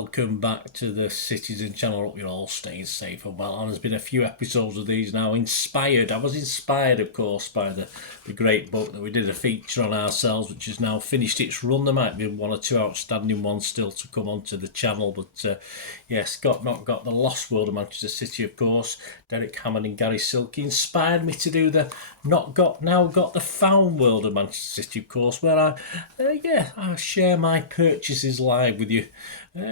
welcome back to the Citizen channel. Hope you're all staying safe and well. And there's been a few episodes of these now. I was inspired, of course, by the great book that we did a feature on ourselves, which has now finished its run. There might be one or two outstanding ones still to come onto the channel, but yes, not got the Lost World of Manchester City, of course. Derek Hammond and Gary Silky inspired me to do the now got the Found World of Manchester City, of course, where I share my purchases live with you.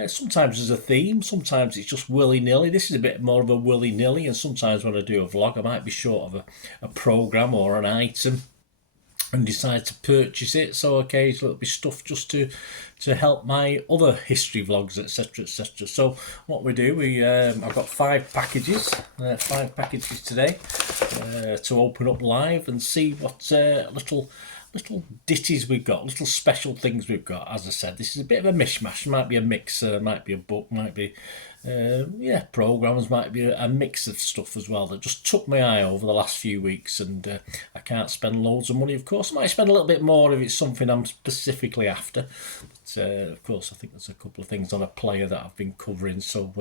Sometimes there's a theme, sometimes it's just willy-nilly. This is a bit more of a willy-nilly, and sometimes when I do a vlog I might be short of a programme or an item and decide to purchase it. So occasionally it'll be stuff just to help my other history vlogs, etc, etc. So what we do, I've got five packages today to open up live and see what little ditties we've got, little special things we've got. As I said, this is a bit of a mishmash. Might be a mix, might be a book, might be programs, might be a mix of stuff as well that just took my eye over the last few weeks. And I can't spend loads of money, of course. I might spend a little bit more if it's something I'm specifically after. But of course, I think there's a couple of things on a player that I've been covering, so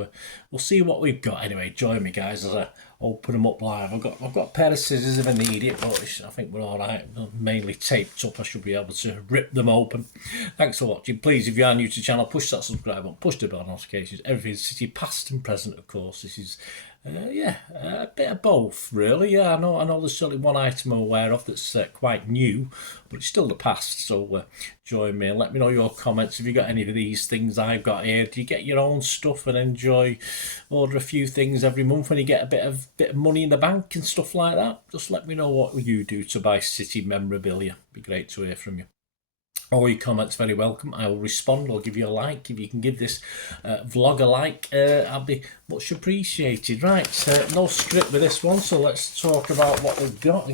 we'll see what we've got. Anyway, join me, guys, as I open them up live. I've got a pair of scissors if I need it, but I think we're all right. They're mainly taped up. I should be able to rip them open. Thanks for watching. Please, if you are new to the channel, push that subscribe button, push the bell notifications. Everything's City, past and present, of course. This is a bit of both, really. Yeah, I know there's certainly one item I'm aware of that's quite new, but it's still the past. So join me and let me know your comments. If you got any of these things I've got here, do you get your own stuff and order a few things every month when you get a bit of money in the bank and stuff like that? Just let me know what you do to buy City memorabilia. It'd be great to hear from you. All your comments very welcome. I will respond or give you a like. If you can give this vlog a like, I'll be much appreciated. Right, no script with this one, so let's talk about what we've got.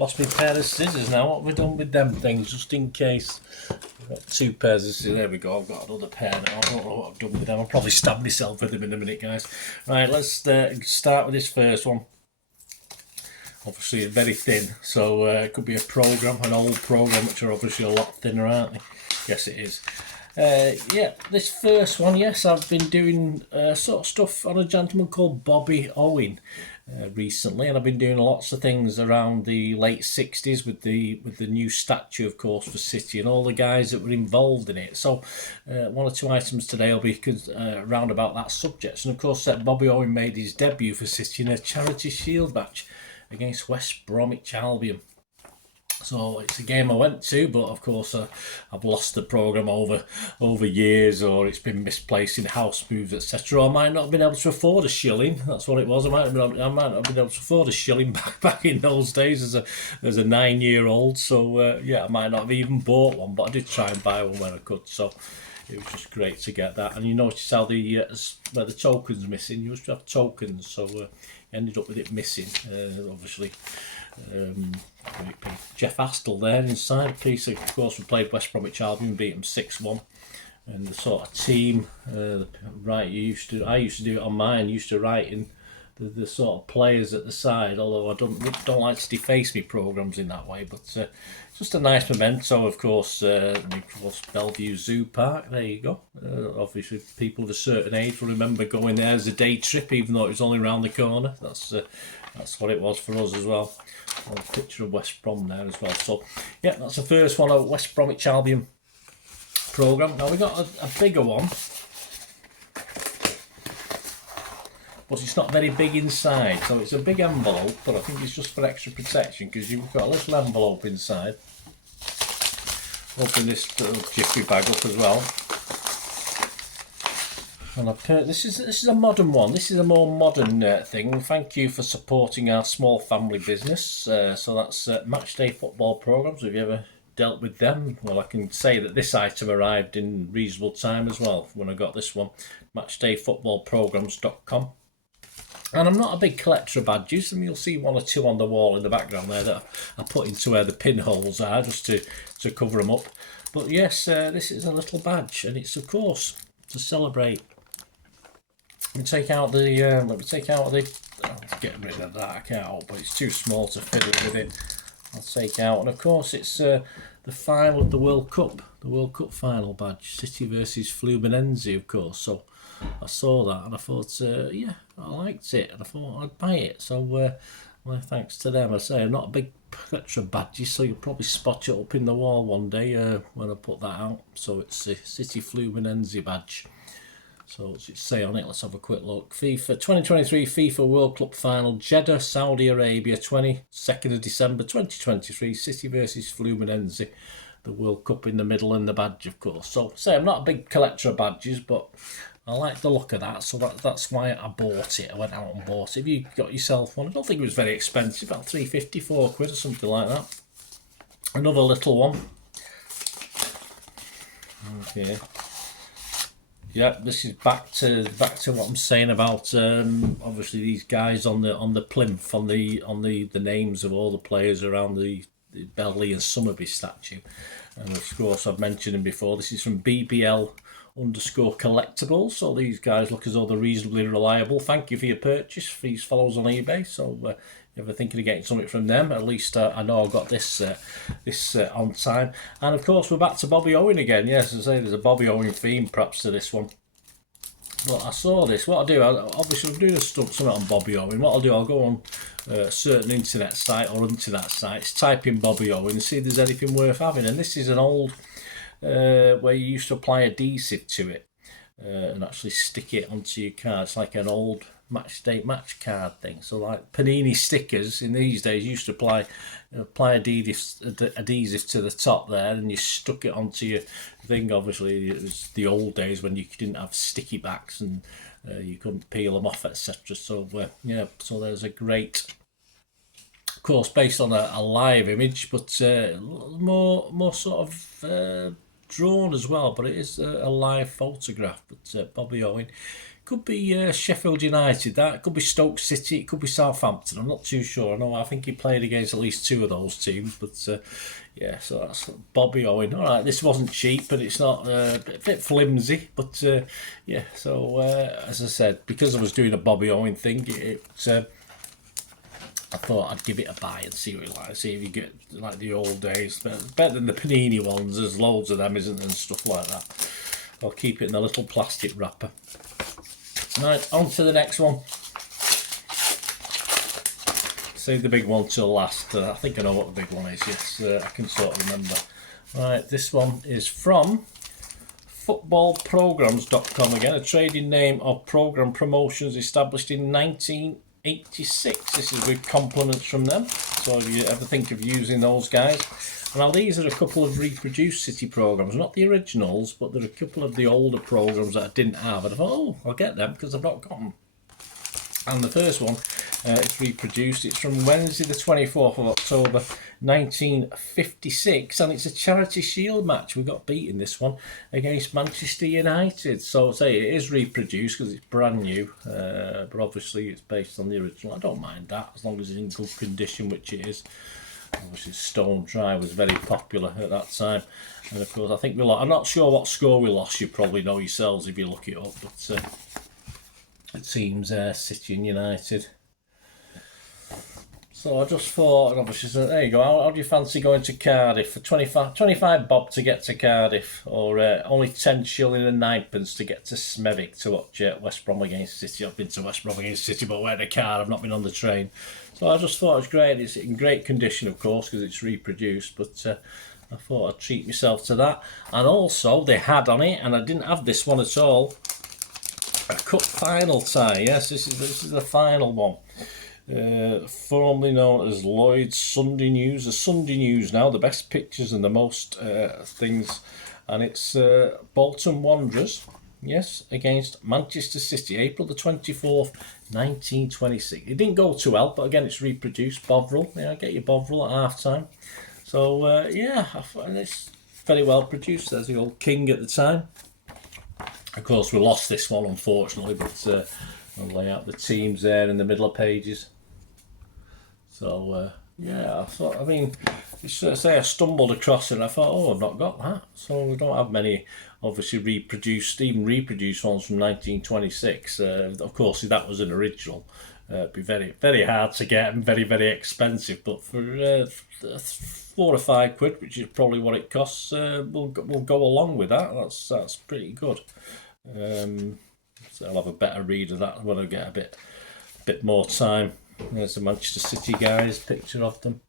Lost my pair of scissors now. What have we done with them things, just in case? I've got two pairs of scissors. There we go. I've got another pair now. I don't know what I've done with them. I'll probably stab myself with them in a minute, guys. Right, let's start with this first one. Obviously it's very thin, so it could be a program, an old program, which are obviously a lot thinner, aren't they? Yes, it is. This first one, yes, I've been doing sort of stuff on a gentleman called Bobby Owen recently, and I've been doing lots of things around the late 60s with the new statue, of course, for City and all the guys that were involved in it. So one or two items today will be around about that subject. And of course, Bobby Owen made his debut for City in a Charity Shield match against West Bromwich Albion. So it's a game I went to, but of course I've lost the programme over years, or it's been misplaced in house moves, etc. Or I might not have been able to afford a shilling. That's what it was. I might not have been able to afford a shilling back in those days as a 9-year-old. So I might not have even bought one, but I did try and buy one when I could. So it was just great to get that. And you notice how where the token's missing. You used to have tokens, so ended up with it missing. Obviously, Jeff Astle there inside a piece. Of course, we played West Bromwich Albion, beat them 6-1. And the sort of team, I used to do it on mine. Used to write in the sort of players at the side. Although I don't like to deface me programs in that way, but just a nice memento. Of course, Bellevue Zoo Park. There you go. Obviously, people of a certain age will remember going there as a day trip, even though it was only around the corner. That's what it was for us as well. A picture of West Brom there as well. So yeah, that's the first one of West Bromwich Albion programme. Now we got a bigger one, but it's not very big inside, so it's a big envelope, but I think it's just for extra protection because you've got a little envelope inside. Open this little jiffy bag up as well. And this is a modern one. This is a more modern thing. Thank you for supporting our small family business. So that's Matchday Football Programmes. Have you ever dealt with them? Well, I can say that this item arrived in reasonable time as well when I got this one. Matchdayfootballprograms.com. And I'm not a big collector of badges, and you'll see one or two on the wall in the background there that I put into where the pinholes are, just to cover them up. But yes, this is a little badge, and it's of course to celebrate. Let me take out the. Let's get rid of that. I can't help, but it's too small to fiddle with it. I'll take out, and of course it's the final of the World Cup final badge, City versus Fluminense, of course. So I saw that and I thought, yeah, I liked it, and I thought I'd buy it. So well, thanks to them. I say I'm not a big collector of badges, so you'll probably spot it up in the wall one day when I put that out. So it's the City Fluminense badge. So what's it say on it? Let's have a quick look. FIFA 2023 FIFA World Cup Final, Jeddah, Saudi Arabia, 22nd of December 2023. City versus Fluminense. The World Cup in the middle and the badge, of course. So say I'm not a big collector of badges, but I like the look of that, so that's why I bought it. I went out and bought it. If you got yourself one, I don't think it was very expensive, about £3.50, £4 or something like that. Another little one. Okay. Yeah, this is back to what I'm saying about obviously these guys on the plinth on the names of all the players around the Belly and Summerby statue, and of course I've mentioned them before. This is from BBL_collectibles, so these guys look as though they're reasonably reliable. Thank you for your purchase. These fellows on eBay, so if you're thinking of getting something from them, at least I know I've got this on time. And of course we're back to Bobby Owen again. Yes, as I say, there's a Bobby Owen theme perhaps to this one. But I saw this. What I'll do, obviously I'm doing something on Bobby Owen. What I'll do, I'll go on a certain internet site or internet sites, type in Bobby Owen and see if there's anything worth having. And this is an old where you used to apply adhesive to it and actually stick it onto your card. It's like an old match card thing. So like Panini stickers in these days, you used to apply adhesive to the top there, and you stuck it onto your thing. Obviously it was the old days when you didn't have sticky backs and you couldn't peel them off, etc. So yeah, so there's a great, of course based on a live image, but more sort of drawn as well, but it is a live photograph. But Bobby Owen, could be Sheffield United, that could be Stoke City, it could be Southampton. I'm not too sure. I think he played against at least two of those teams. But yeah, so that's Bobby Owen. All right, this wasn't cheap, but it's not a bit flimsy. But yeah, so as I said, because I was doing a Bobby Owen thing, I thought I'd give it a buy and see what you like. See if you get like the old days. Better than the Panini ones. There's loads of them, isn't there, and stuff like that. I'll keep it in a little plastic wrapper. Right, on to the next one. Save the big one till last. I think I know what the big one is. Yes, I can sort of remember. Right, this one is from footballprograms.com again, a trading name of program promotions established in 1986. This is with compliments from them. So if you ever think of using those guys. Now these are a couple of reproduced City programs, not the originals, but there are a couple of the older programs that I didn't have, and I thought, oh, I'll get them because I've not got them. And the first one is reproduced. It's from Wednesday the 24th of October 1956, and it's a Charity Shield match. We got beat in this one against Manchester United. So I'll say it is reproduced because it's brand new, but obviously it's based on the original. I don't mind that as long as it's in good condition, which it is. Obviously Stone Dry was very popular at that time, and of course I think we lost. I'm not sure what score we lost. You probably know yourselves if you look it up, but it seems City and United. So I just thought, and obviously said, there you go, how do you fancy going to Cardiff for 25 bob to get to Cardiff, or only 10 shilling and 9pence to get to Smethwick to watch West Brom against City. I've been to West Brom against City, but we're in a car, I've not been on the train. So I just thought it was great. It's in great condition, of course, because it's reproduced, but I thought I'd treat myself to that. And also, they had on it, and I didn't have this one at all, a cup final tie. Yes, this is the final one. Formerly known as Lloyd's Sunday News. The Sunday News now, the best pictures and the most things. And it's Bolton Wanderers, yes, against Manchester City, April the 24th, 1926. It didn't go too well, but again, it's reproduced. Bovril, yeah, get your Bovril at half time. So, yeah, and it's very well produced. There's the old king at the time. Of course, we lost this one, unfortunately, but I'll lay out the teams there in the middle of pages. So, Yeah, I thought, I mean, say I stumbled across it and I thought, oh, I've not got that. So we don't have many, obviously, even reproduced ones from 1926. Of course, if that was an original. It'd be very, very hard to get and very, very expensive. But for £4 or £5, which is probably what it costs, we'll go along with that. That's pretty good. So I'll have a better read of that when I get a bit more time. There's the Manchester City guys, picture of them.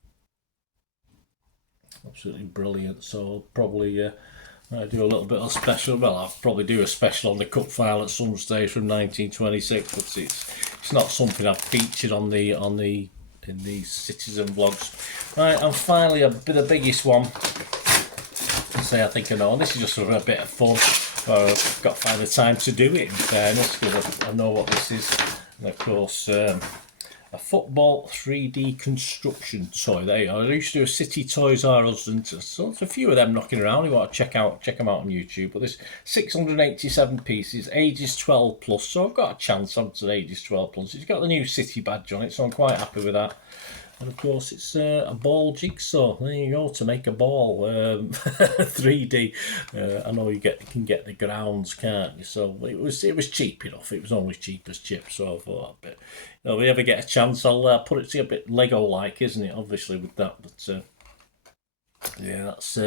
Absolutely brilliant. So I'll probably I do a little bit of special. Well, I'll probably do a special on the cup file at some stage from 1926, but it's not something I've featured in the Citizen vlogs. Right, and finally the biggest one. I think I know. And this is just for a bit of fun. I've got to find the time to do it, in fairness, because I know what this is. And of course, a football 3D construction toy. There you go. I used to do a City Toys R Us, and so there's a few of them knocking around. You want to check them out on YouTube. But there's 687 pieces, ages 12 plus. So I've got a chance on to ages 12 plus. It's got the new City badge on it, so I'm quite happy with that. And of course, it's a ball jigsaw. There you go, to make a ball 3D. I know you can get the grounds, can't you? So it was cheap enough. It was only cheap as chips. So I thought, but if we ever get a chance, I'll put it to a bit Lego-like, isn't it? Obviously with that, but yeah, that's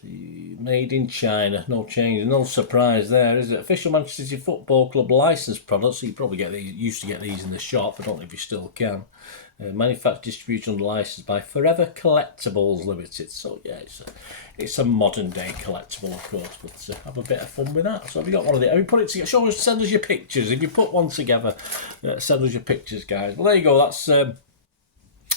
made in China, no change, no surprise there, is it? Official Manchester City Football Club licensed products, so you probably used to get these in the shop. I don't know if you still can. Manufactured, distributed under license by Forever Collectibles Limited. So yeah, it's a modern day collectible, of course, but have a bit of fun with that. So have you got one of the? Have you put it together? Send us your pictures. If you put one together, send us your pictures, guys. Well, there you go. That's.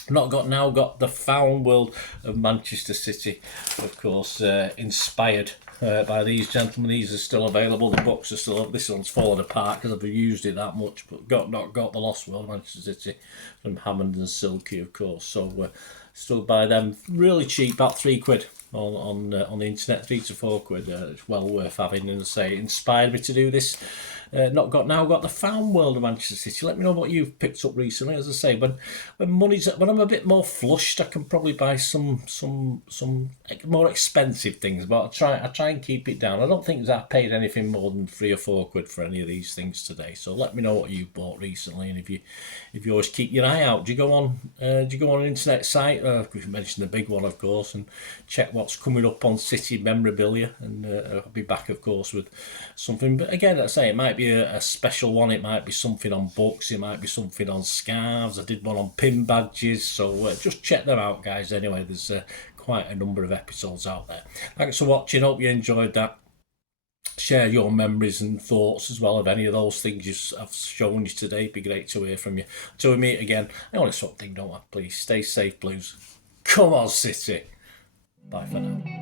Now got the found world of Manchester City, of course, inspired by these gentlemen. These are still available. The books are still. This one's fallen apart because I've used it that much. But not got the Lost World of Manchester City from Hammond and Silky, of course. So still buy them really cheap, about £3 on the internet, £3 to £4. It's well worth having, and say it inspired me to do this. Now got the found world of Manchester City. Let me know what you've picked up recently. As I say, when I'm a bit more flushed, I can probably buy some more expensive things. But I try and keep it down. I don't think that I paid anything more than £3 or £4 for any of these things today. So let me know what you've bought recently, and if you always keep your eye out. Do you go on an internet site? We mentioned the big one, of course, and check what's coming up on City memorabilia. And I'll be back, of course, with something. But again, I say it might be a special one. It might be something on books. It might be something on scarves. I did one on pin badges. So just check them out, guys. Anyway, there's quite a number of episodes out there. Thanks for watching. Hope you enjoyed that. Share your memories and thoughts as well of any of those things I've shown you today. It'd be great to hear from you. Until we meet again, I only something, don't I? Please stay safe, Blues. Come on, City. Bye for now.